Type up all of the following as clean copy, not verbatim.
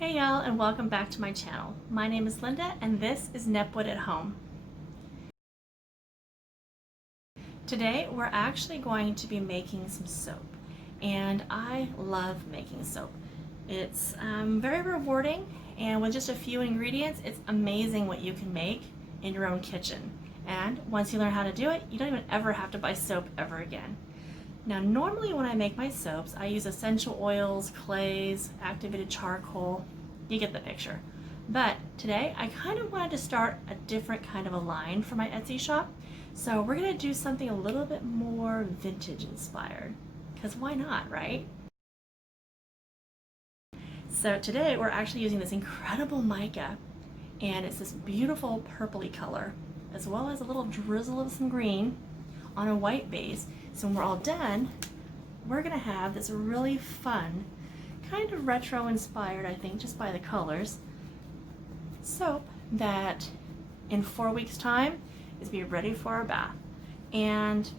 Hey y'all, and welcome back to my channel. My name is Linda and this is Nepwood at Home. Today we're actually going to be making some soap, and I love making soap. It's very rewarding, and with just a few ingredients it's amazing what you can make in your own kitchen. And once you learn how to do it, you don't even ever have to buy soap ever again. Now normally when I make my soaps I use essential oils, clays, activated charcoal. You get the picture. But today I kind of wanted to start a different kind of a line for my Etsy shop. So we're going to do something a little bit more vintage inspired, because why not, right? So today we're actually using this incredible mica, and it's this beautiful purpley color, as well as a little drizzle of some green on a white base. So when we're all done, we're going to have this really fun, kind of retro inspired, I think, just by the colors, soap that in 4 weeks time is be ready for our bath. And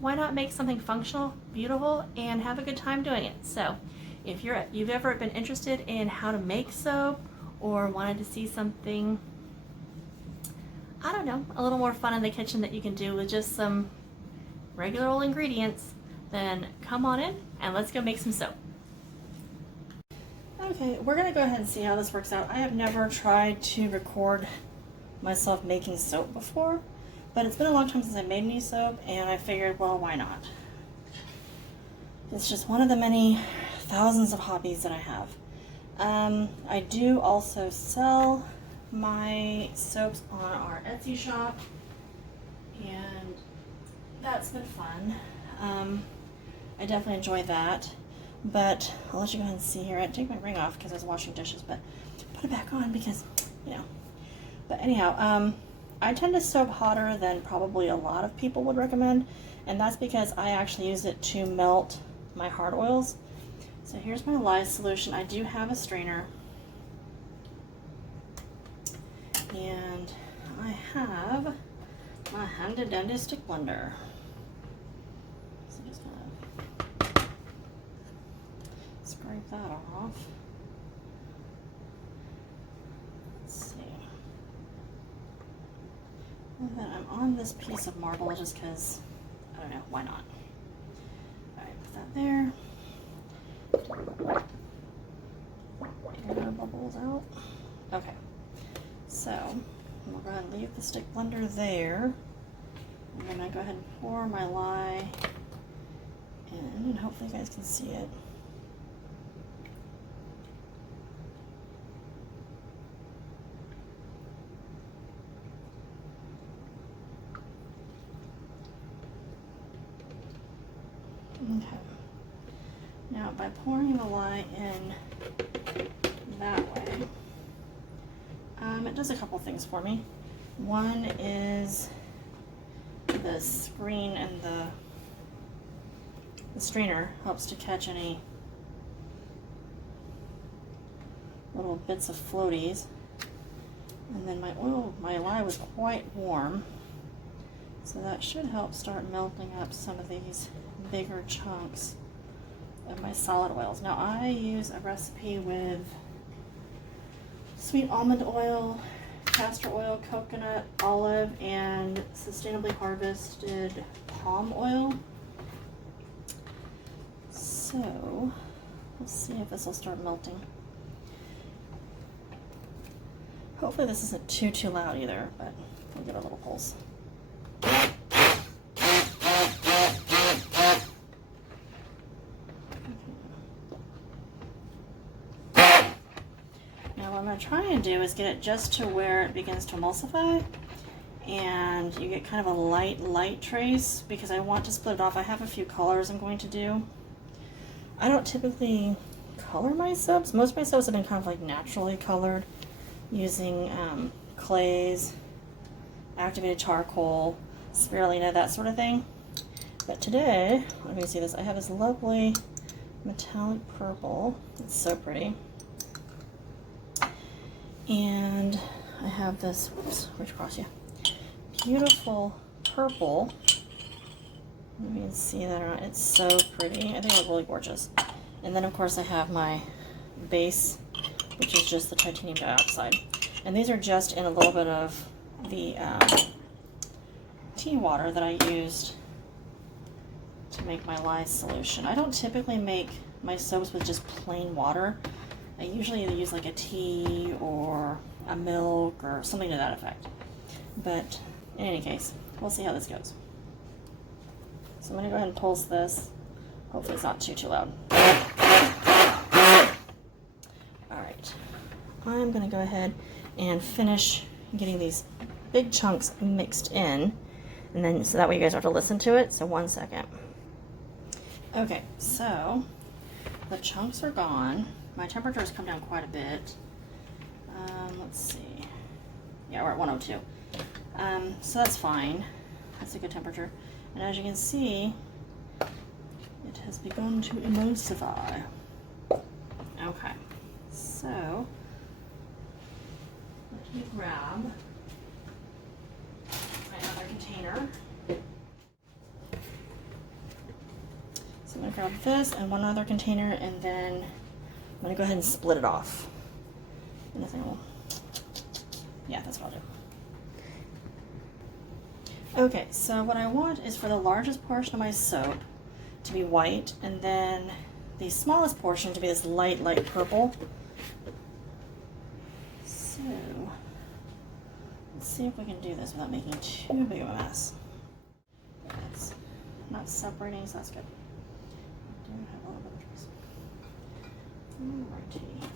why not make something functional, beautiful, and have a good time doing it? So if you've ever been interested in how to make soap, or wanted to see something, I don't know, a little more fun in the kitchen that you can do with just some regular old ingredients, then come on in and let's go make some soap. Okay, we're gonna go ahead and see how this works out. I have never tried to record myself making soap before, but it's been a long time since I made any soap, and I figured, well, why not? It's just one of the many thousands of hobbies that I have. I do also sell my soaps on our Etsy shop, and that's been fun. I definitely enjoy that, but I'll let you go ahead and see here. I had to take my ring off because I was washing dishes, but put it back on because, you know. But anyhow, I tend to soap hotter than probably a lot of people would recommend, and that's because I actually use it to melt my hard oils. So here's my lye solution. I do have a strainer, and I have my handy dandy stick blender. So just gonna scrape that off. Let's see. And then I'm on this piece of marble just because, I don't know, why not? Alright, put that there. Air bubbles out. Okay, so we'll go ahead and leave the stick blender there. And then I go ahead and pour my lye in, and hopefully you guys can see it. Okay. Now, by pouring the lye in that way, it does a couple things for me. One is the screen and the strainer helps to catch any little bits of floaties. And then my lye was quite warm, so that should help start melting up some of these bigger chunks of my solid oils. Now I use a recipe with sweet almond oil, castor oil, coconut, olive, and sustainably harvested palm oil. So let's see if this will start melting. Hopefully this isn't too loud either, but we'll give it a little pulse. What I'm going to try and do is get it just to where it begins to emulsify, and you get kind of a light trace, because I want to split it off. I have a few colors I'm going to do. I don't typically color my soaps. Most of my soaps have been kind of like naturally colored using clays, activated charcoal, spirulina, that sort of thing. But today, let me see this, I have this lovely metallic purple. It's so pretty. And I have this, whoops, reach across you, beautiful purple. Let me see that around. It's so pretty. I think it's really gorgeous. And then of course I have my base which is just the titanium dioxide. And these are just in a little bit of the tea water that I used to make my lye solution. I don't typically make my soaps with just plain water. I usually either use like a tea or a milk or something to that effect. But in any case, we'll see how this goes. So I'm going to go ahead and pulse this. Hopefully it's not too loud. Alright, I'm going to go ahead and finish getting these big chunks mixed in, and then so that way you guys don't have to listen to it. So 1 second. Okay, so the chunks are gone. My temperature has come down quite a bit. Let's see. Yeah, we're at 102. So that's fine. That's a good temperature. And as you can see, it has begun to emulsify. Okay, so let me grab my other container. So I'm going to grab this and one other container, and then I'm going to go ahead and split it off. And this thing will, yeah, that's what I'll do. Okay, so what I want is for the largest portion of my soap to be white, and then the smallest portion to be this light purple. So let's see if we can do this without making too big of a mess. It's not separating, so that's good. I do have a little bit of trace. Alrighty.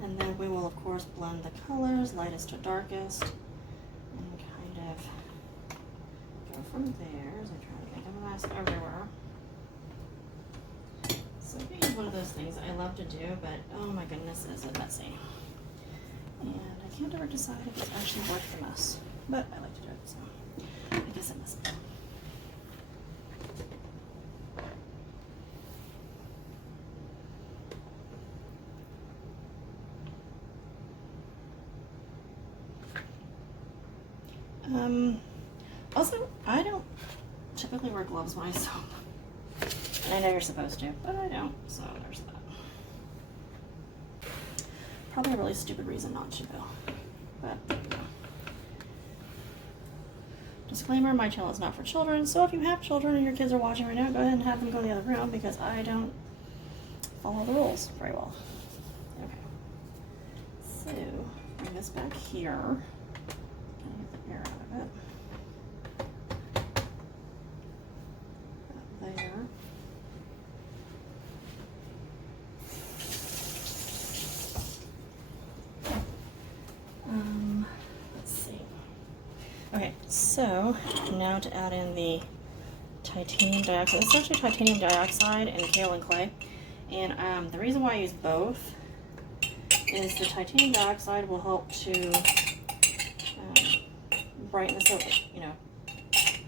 And then we will, of course, blend the colors, lightest to darkest, and kind of go from there as I try to make a mess everywhere. So it is one of those things I love to do, but oh my goodness, is it messy. And I can't ever decide if it's actually worth the mess, but I like to do it, so I guess it must be. Also, I don't typically wear gloves when I soap. And I know you're supposed to, but I don't, so there's that. Probably a really stupid reason not to, though. But, disclaimer, my channel is not for children, so if you have children and your kids are watching right now, go ahead and have them go to the other room, because I don't follow the rules very well. Okay. So, bring this back here. Get the air out of it. There. Let's see. Okay, so now to add in the titanium dioxide. It's actually titanium dioxide and kaolin clay. And the reason why I use both is the titanium dioxide will help to brighten the soap, you know,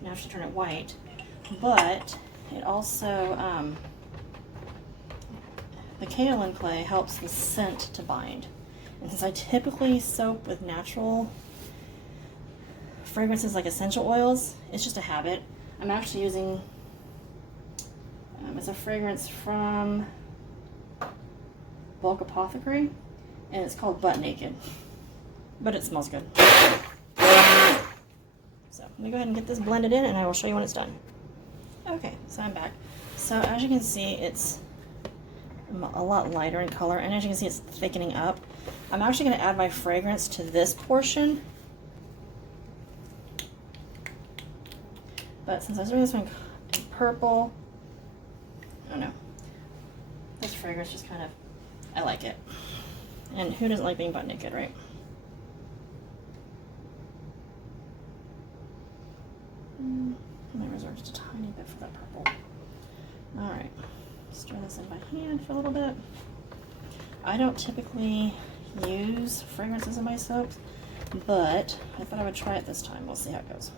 naturally turn it white. But it also, the kaolin clay helps the scent to bind. And since I typically soap with natural fragrances like essential oils, it's just a habit. I'm actually using, it's a fragrance from Bulk Apothecary, and it's called Butt Naked. But it smells good. So let me go ahead and get this blended in, and I will show you when it's done. Okay, so I'm back. So as you can see, it's a lot lighter in color, and as you can see, it's thickening up. I'm actually going to add my fragrance to this portion. But since I was doing this one in purple, I don't know. This fragrance just kind of, I like it. And who doesn't like being butt naked, right? I might reserve just a tiny bit for that purple. Alright, stir this in by hand for a little bit. I don't typically use fragrances in my soaps, but I thought I would try it this time. We'll see how it goes.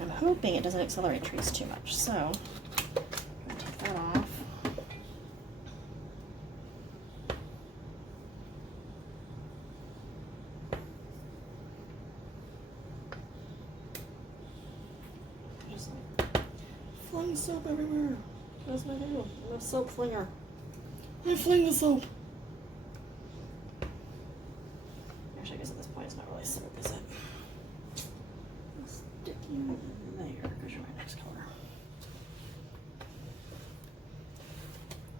I'm hoping it doesn't accelerate trees too much, so I'm going to take that off. fling soap everywhere. That's what I do. I'm a soap flinger. I fling the soap. Actually, I guess at this point it's not really soap, is it? I'll stick you there because you're my next color.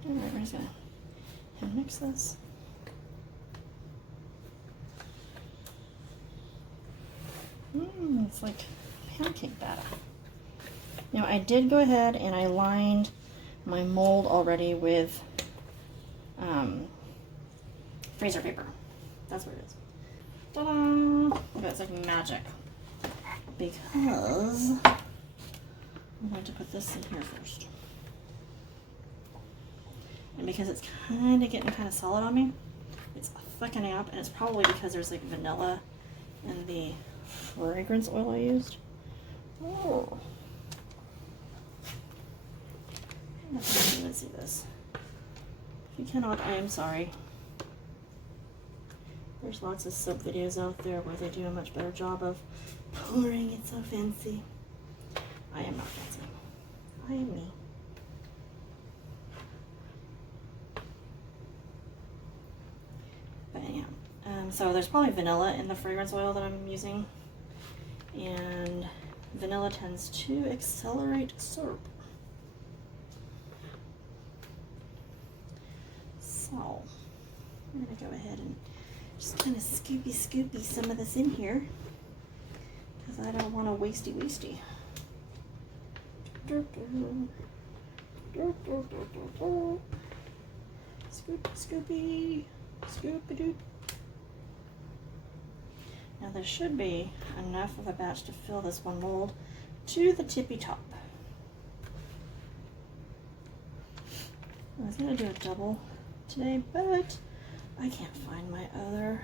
Alright, we're just gonna hand mix this. It's like pancake batter. Now I did go ahead and I lined my mold already with freezer paper. That's what it is. Ta-da! That's like magic. Because I'm going to put this in here first. And because it's kind of getting kind of solid on me, it's thickening up, and it's probably because there's like vanilla in the fragrance oil I used. Oh. I can't even see this. If you cannot, I am sorry. There's lots of soap videos out there where they do a much better job of pouring. It's so fancy. I am not fancy. I am me. But anyhow, so there's probably vanilla in the fragrance oil that I'm using, and vanilla tends to accelerate soap. So I'm gonna go ahead and just kind of scoopy some of this in here because I don't want to wasty. Scoopy doop. Now there should be enough of a batch to fill this one mold to the tippy top. I was gonna do a double today, but I can't find my other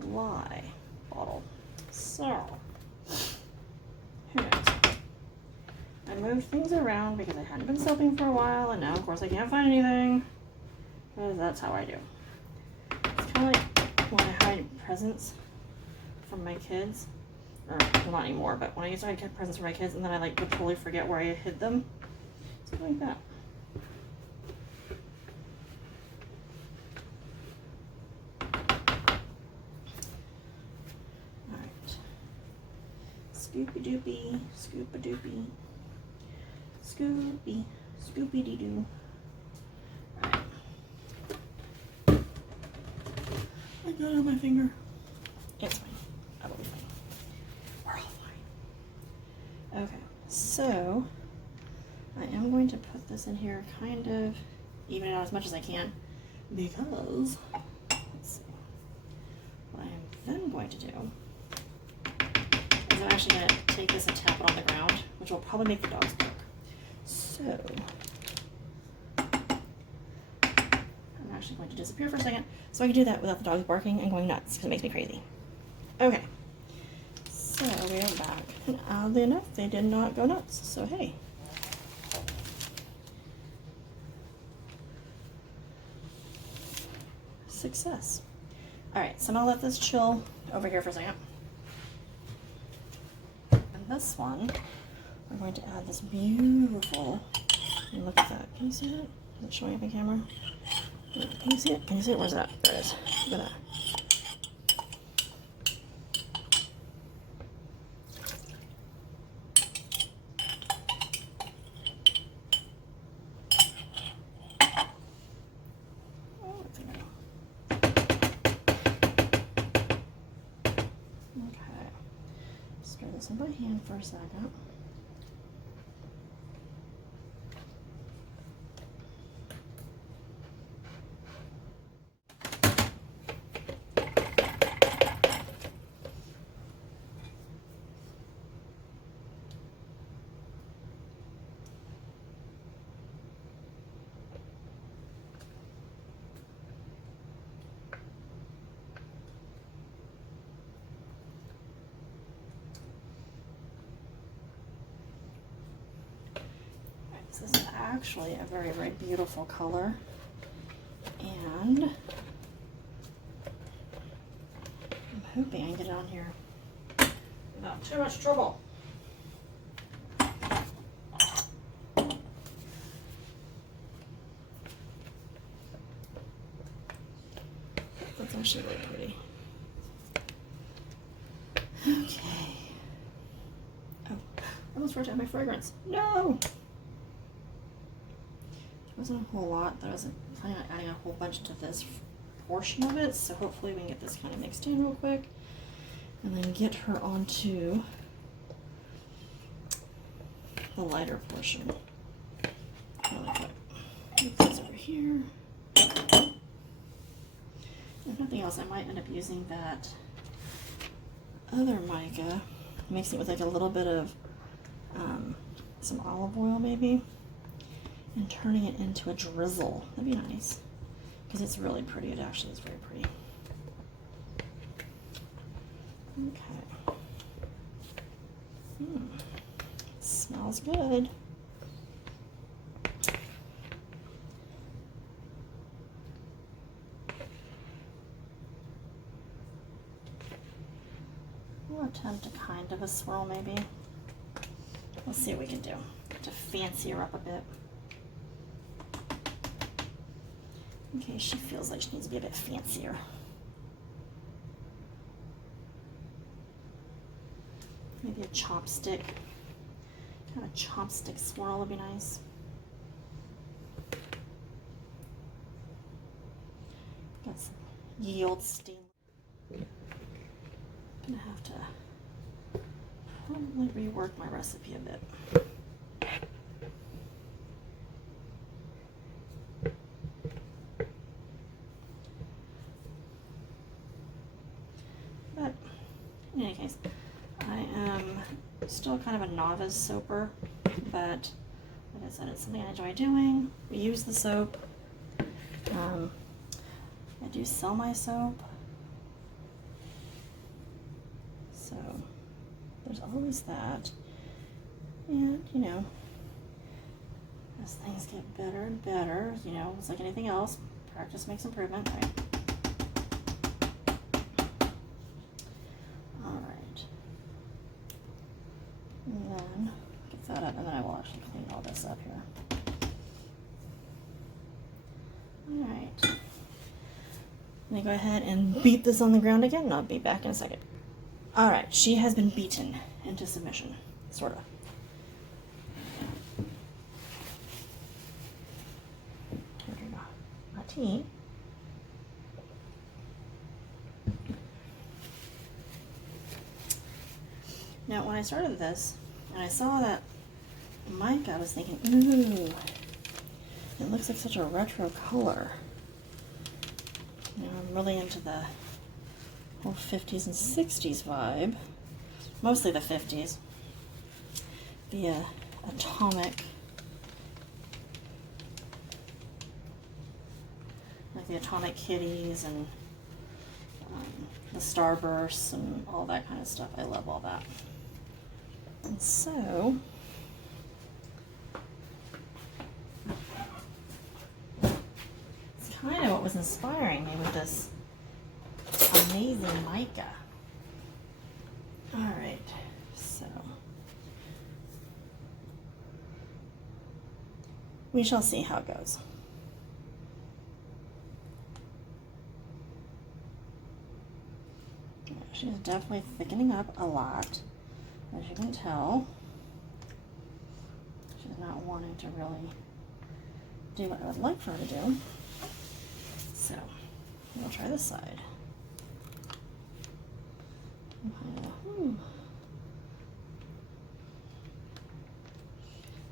lye bottle. So, who knows? I moved things around because I hadn't been soaping for a while, and now of course I can't find anything, because that's how I do. It's kind of like when I hide presents from my kids, or well, not anymore, but when I used to hide presents from my kids and then I like would totally forget where I hid them. Something like that. Scoopy-doopy, scoop-a-doopy, scoopy-dee-doo. Alright. I got it on my finger. It's fine. I will be fine. We're all fine. Okay, so I am going to put this in here, kind of even it out as much as I can, because let's see. What I am then going to do I'm actually going to take this and tap it on the ground, which will probably make the dogs bark. So, I'm actually going to disappear for a second so I can do that without the dogs barking and going nuts because it makes me crazy. Okay, so we are back, and oddly enough, they did not go nuts, so hey. Success. Alright, so I'm going to let this chill over here for a second. This one, we're going to add this beautiful, and look at that, can you see that? Is it showing up in camera? Can you see it? Can you see it? Where's that? There it is. Look at that. Okay, stir this in by hand for a second. This is actually a very, very beautiful color, and I'm hoping I can get it on here without too much trouble. actually really pretty. Okay. Oh, I almost forgot to add my fragrance. No! There wasn't a whole lot, but I wasn't planning on adding a whole bunch to this portion of it, so hopefully we can get this kind of mixed in real quick and then get her onto the lighter portion really quick. Move this over here. If nothing else, I might end up using that other mica, mixing it with like a little bit of some olive oil maybe, and turning it into a drizzle. That'd be nice, because it's really pretty. It actually is very pretty. Okay. Smells good. We'll attempt a kind of a swirl maybe. We'll see what we can do to fancy her up a bit. In case she feels like she needs to be a bit fancier. Maybe a chopstick. Kind of a chopstick swirl would be nice. Got some ye olde stainless. Gonna have to probably rework my recipe a bit. But in any case, I am still kind of a novice soaper, but like I said, it's something I enjoy doing. We use the soap. I do sell my soap. So there's always that. And, you know, as things get better and better, you know, it's like anything else, practice makes improvement, right? Alright. And then get that up, and then I will actually clean all this up here. Alright. Let me go ahead and beat this on the ground again, and I'll be back in a second. Alright, she has been beaten into submission, sort of. Here we go. My tea. Now, when I started this, and I saw that mica, I was thinking, ooh, it looks like such a retro color. You know, I'm really into the whole 50s and 60s vibe, mostly the 50s. The atomic, like the atomic kitties and the starbursts and all that kind of stuff. I love all that. And so it's kind of what was inspiring me with this amazing mica. Alright, so we shall see how it goes. She's definitely thickening up a lot, as you can tell. She's not wanting to really do what I would like for her to do. So we'll try this side.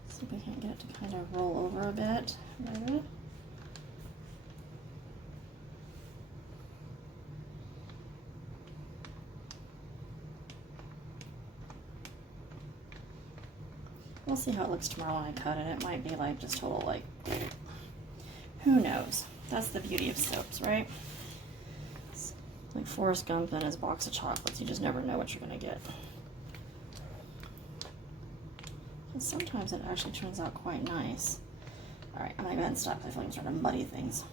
See if we can get it to kind of roll over a bit. Maybe. We'll see how it looks tomorrow when I cut it. It might be like just total like, who knows? That's the beauty of soaps, right? It's like Forrest Gump and his box of chocolates. You just never know what you're gonna get. And sometimes it actually turns out quite nice. All right, I'm gonna go ahead and stop. I feel like I'm starting to muddy things.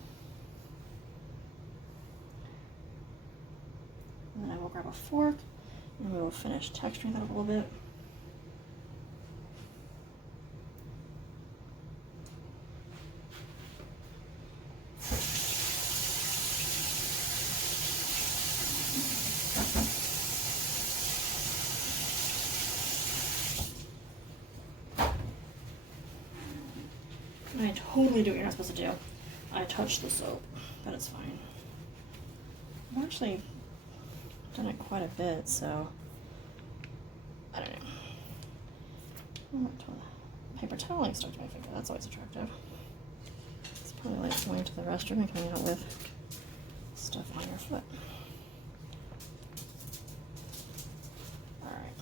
And then I will grab a fork and we will finish texturing that a little bit. totally do what you're not supposed to do. I touched the soap, but it's fine. I've actually done it quite a bit, so I don't know. Paper toweling stuck to my finger. That's always attractive. It's probably like going to the restroom and coming out with stuff on your foot. Alright.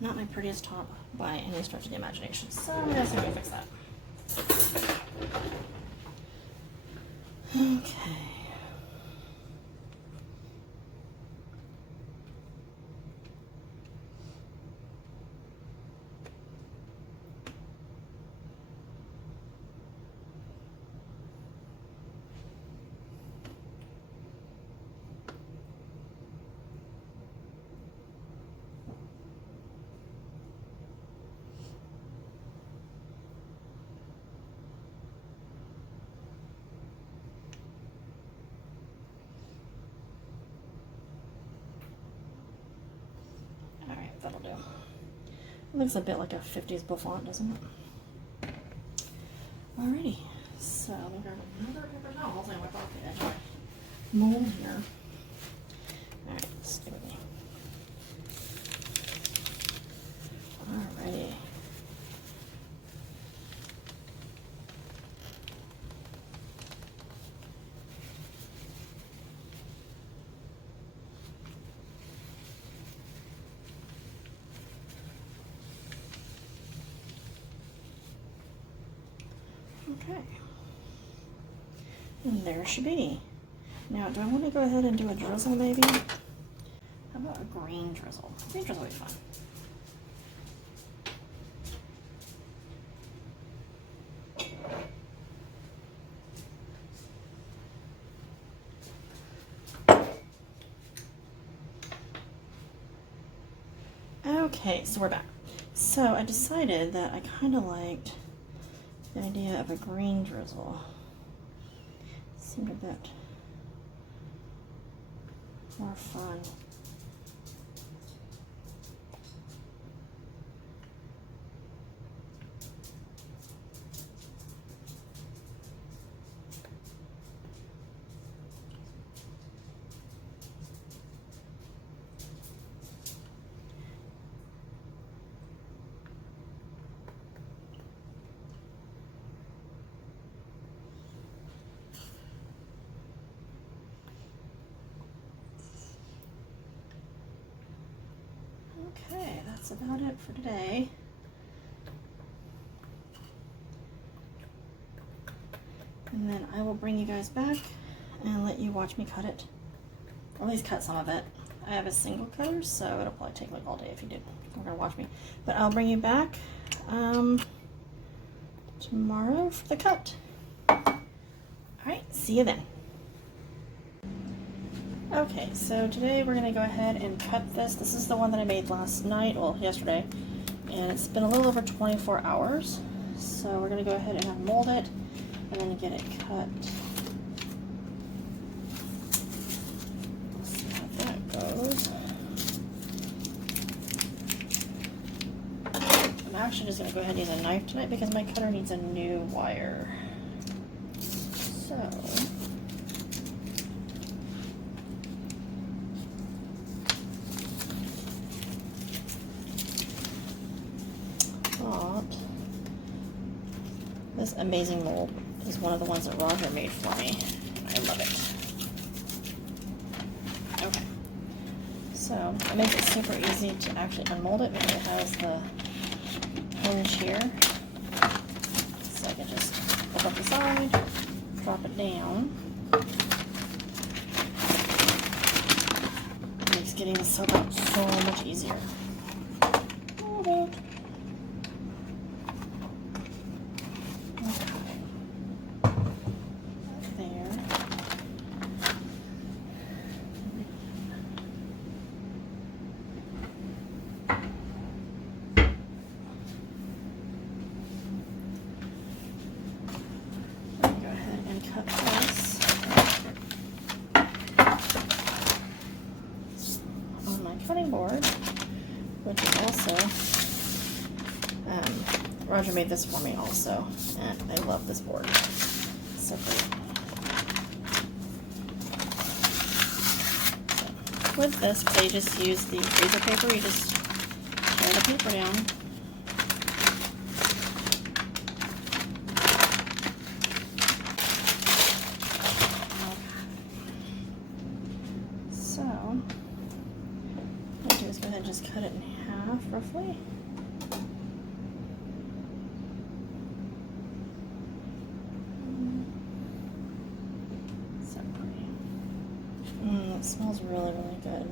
Not my prettiest top by any stretch of the imagination, so I'm gonna see if I can fix that. Okay. That'll do. It looks a bit like a 50s bouffant, doesn't it? Alrighty, so I'm gonna grab another paper towel and wipe off the edge of my mold here. Alright, stay with me. Alrighty. Okay, and there it should be. Now, do I want to go ahead and do a drizzle maybe? How about a green drizzle? Green drizzle would be fun. Okay, so we're back. So I decided that I kind of liked the idea of a green drizzle. Seemed a bit more fun. Okay, that's about it for today. And then I will bring you guys back and let you watch me cut it. Or at least cut some of it. I have a single cutter, so it'll probably take like all day if you did. You're gonna watch me. But I'll bring you back tomorrow for the cut. Alright, see you then. Okay, so today we're going to go ahead and cut this. This is the one that I made last night, well, yesterday, and it's been a little over 24 hours. So we're going to go ahead and mold it and then get it cut. Let's see how that goes. I'm actually just going to go ahead and use a knife tonight because my cutter needs a new wire. So this amazing mold is one of the ones that Roger made for me. I love it. Okay. So it makes it super easy to actually unmold it because it has the hinge here. So I can just pull up the side, drop it down. It makes getting the soap out so much easier. Hold it. Cutting board. Roger made this for me also, and I love this board. So pretty. So, with this, they just use the freezer paper. You just tear the paper down. So, what I do is go ahead and just cut it in half, roughly. So pretty. It smells really, really good.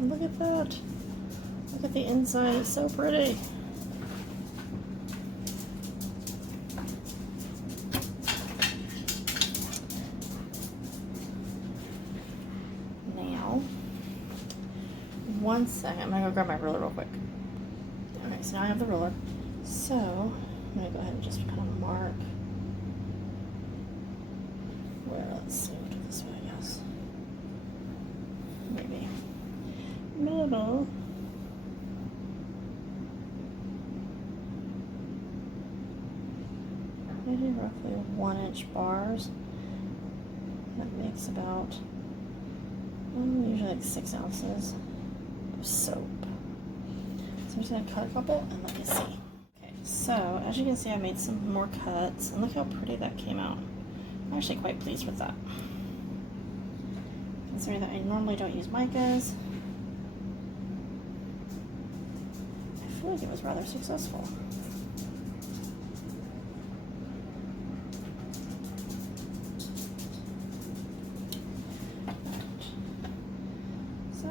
Look at that. Look at the inside. It's so pretty. Now, one second. I'm going to go grab my ruler real quick. Okay, so now I have the ruler. So, I'm going to go ahead and just kind of mark where, let's see, we'll do this way, I guess. Maybe. Middle. Maybe roughly 1-inch bars. That makes about usually like 6 ounces of soap. So I'm just gonna cut a couple and let me see. Okay, so as you can see, I made some more cuts, and look how pretty that came out. I'm actually quite pleased with that. Considering that I normally don't use micas, I feel like it was rather successful. So,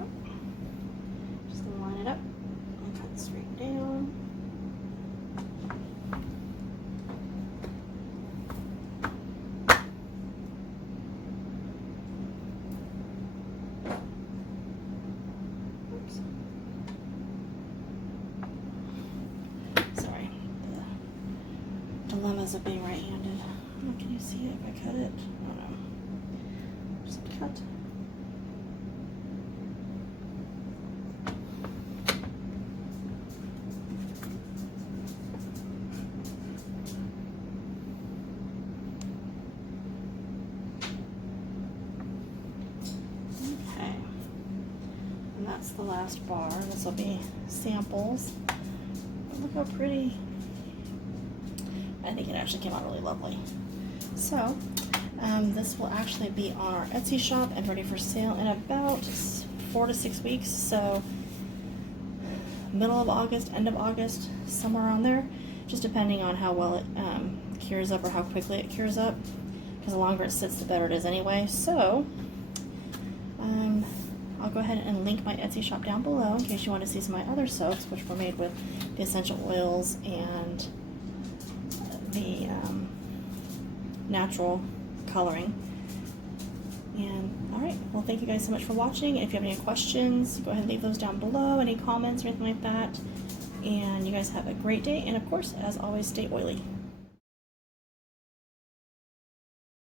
just gonna line it up and cut straight down. Oops. Sorry, the dilemmas of being right-handed. Can you see it if I cut it? I don't know. Just cut. Okay. And that's the last bar. This will be samples. But look how pretty. I think it actually came out really lovely. So, this will actually be on our Etsy shop and ready for sale in about 4 to 6 weeks. So, middle of August, end of August, somewhere around there. Just depending on how well it cures up or how quickly it cures up. Because the longer it sits, the better it is anyway. So, I'll go ahead and link my Etsy shop down below in case you want to see some of my other soaps, which were made with the essential oils and the natural coloring. And alright, well, thank you guys so much for watching. If you have any questions, go ahead and leave those down below, any comments or anything like that. And you guys have a great day, and of course, as always, stay oily.